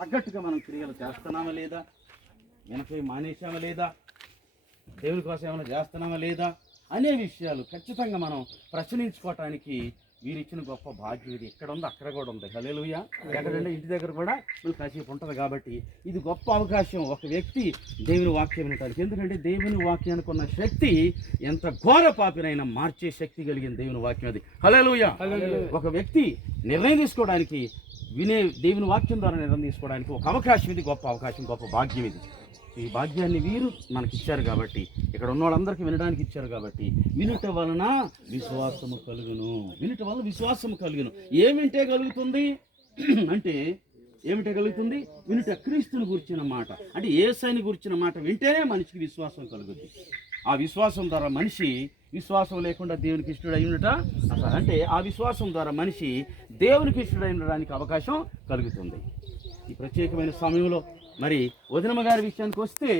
తగ్గట్టుగా మనం క్రియలు చేస్తున్నామా లేదా, వెనక మానేసామా లేదా, దేవుని కోసం ఏమైనా చేస్తున్నామా లేదా అనే విషయాలు ఖచ్చితంగా మనం ప్రశ్నించుకోవటానికి వీరిచ్చిన గొప్ప భాగ్యం ఇది. ఇక్కడ ఉంది, అక్కడ కూడా ఉంది. హల్లెలూయా. ఎక్కడంటే ఇంటి దగ్గర కూడా నువ్వు కాసేపు ఉంటుంది. కాబట్టి ఇది గొప్ప అవకాశం ఒక వ్యక్తి దేవుని వాక్యం వినటానికి. ఎందుకంటే దేవుని వాక్యానికి ఉన్న శక్తి ఎంత ఘోర పాపినైనా మార్చే శక్తి కలిగిన దేవుని వాక్యం అది. హల్లెలూయా. ఒక వ్యక్తి నిర్ణయం తీసుకోవడానికి, దేవుని వాక్యం ద్వారా నిర్ణయం తీసుకోవడానికి ఒక అవకాశం ఇది, గొప్ప అవకాశం, గొప్ప భాగ్యం ఇది. ఈ భాగ్యాన్ని వీరు మనకిచ్చారు కాబట్టి, ఇక్కడ ఉన్న వాళ్ళందరికీ వినడానికి ఇచ్చారు కాబట్టి, వినుట వలన విశ్వాసము కలుగును. వినుట వలన విశ్వాసము కలుగును. ఏమింటే కలుగుతుంది అంటే, ఏమిటే కలుగుతుంది? వినుట క్రీస్తుని గురించిన మాట, అంటే యేసుని గురించిన మాట వింటేనే మనిషికి విశ్వాసం కలుగుతుంది. ఆ విశ్వాసం ద్వారా మనిషి, విశ్వాసం లేకుండా దేవునికి ఇష్టడై ఉండట అసలు, అంటే ఆ విశ్వాసం ద్వారా మనిషి దేవునికి ఇష్టడై ఉండడానికి అవకాశం కలుగుతుంది. ఈ ప్రత్యేకమైన సమయంలో మరి వదినమ్మ గారి విషయానికి వస్తే,